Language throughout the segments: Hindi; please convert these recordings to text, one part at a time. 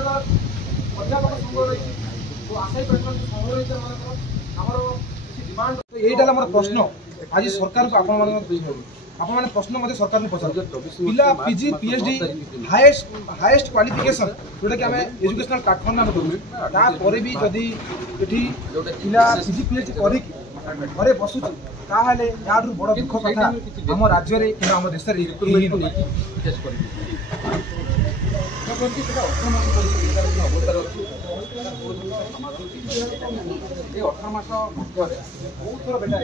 अध्यापक संघ रही आशायी पेट्रोल संघ रही डिमांड यहीटा मोर प्रश्न आज सरकार को आपण प्रश्न सरकार पचार पिला पीजी पीएचडी हाईएस्ट क्वालिफिकेशन जोटा कि आम एजुकेशनल प्लाटफॉर्म में दूँ तापर भी जदि ये पिला पीजी पीएचडी कर घरे बसुची ताहले यारू बड़ दुख कथा आम राज्य में कि आम देश में 18 मास बहुत थर भेटा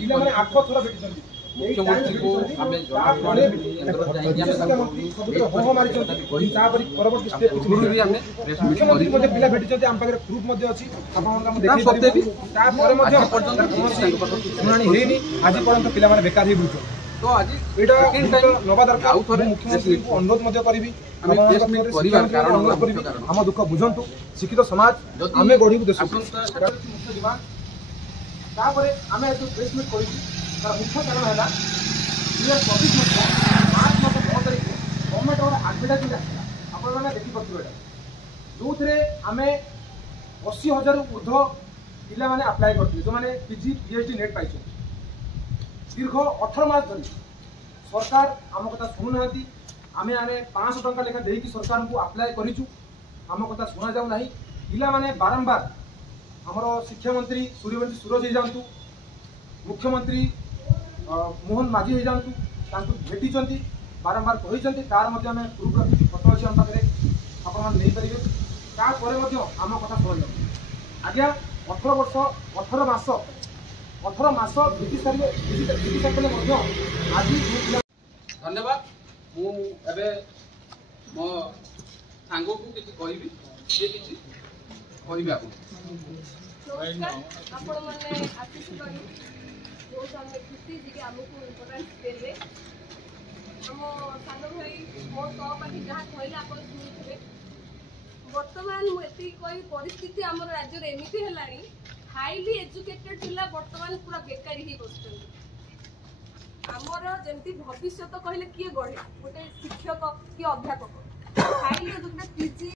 पिला 8 थर भेटी मुख्यमंत्री को मुख्यमंत्री पिला भेटी आम पाखे प्रूफ अच्छी शुणी आज पर्यटन पिला बेकार हो तो आज नवा दरकार मुख्यमंत्री को अनुरोध करी आम दुख बुझंतु शिक्षित समाज आम गढ़ी देश आम जो प्रेसमिट कर मुख्य कारण है 2024 मार्च मास 9 तारीख गवर्नमेंट गोटे आडभटाइजमेंट आसला आपने देखिपे जो आम 80,000 ऊर्ध पिला मैंने आप्लाय करते जो मैंने पीजी पीएचडी नेट पाई दीर्घ 18 मास धरी सरकार आम कथा शुणुना आम 500 टंका लेखा देकी सरकार को आप्लाय करूँ आम कथा शुणा जाऊ ना पिला माने बारंबार आमर शिक्षा मंत्री सूर्यवंशी सूरज हो जातु मुख्यमंत्री मोहन माझी हो जातु भेटी बारंबार कहते तार आम प्रूफ रखी फटो अच्छी आम पाखे आपरे तापर आम कथा शुणा जाऊ आज्ञा 18 वर्ष 18 मास बीती सारे आज धन्यवाद मुझे मो सांग को किसी कह सी किसी कह बर्तमान मुझे परिस्थिति आम राज्य एमती है हाईली एजुकेटेड पिला बर्तमान पूरा बेकारी ही बस आमर जमी भविष्य कहले किए गढ़े गोटे शिक्षक कि अध्यापक हाईली एजुकेटेड पीजी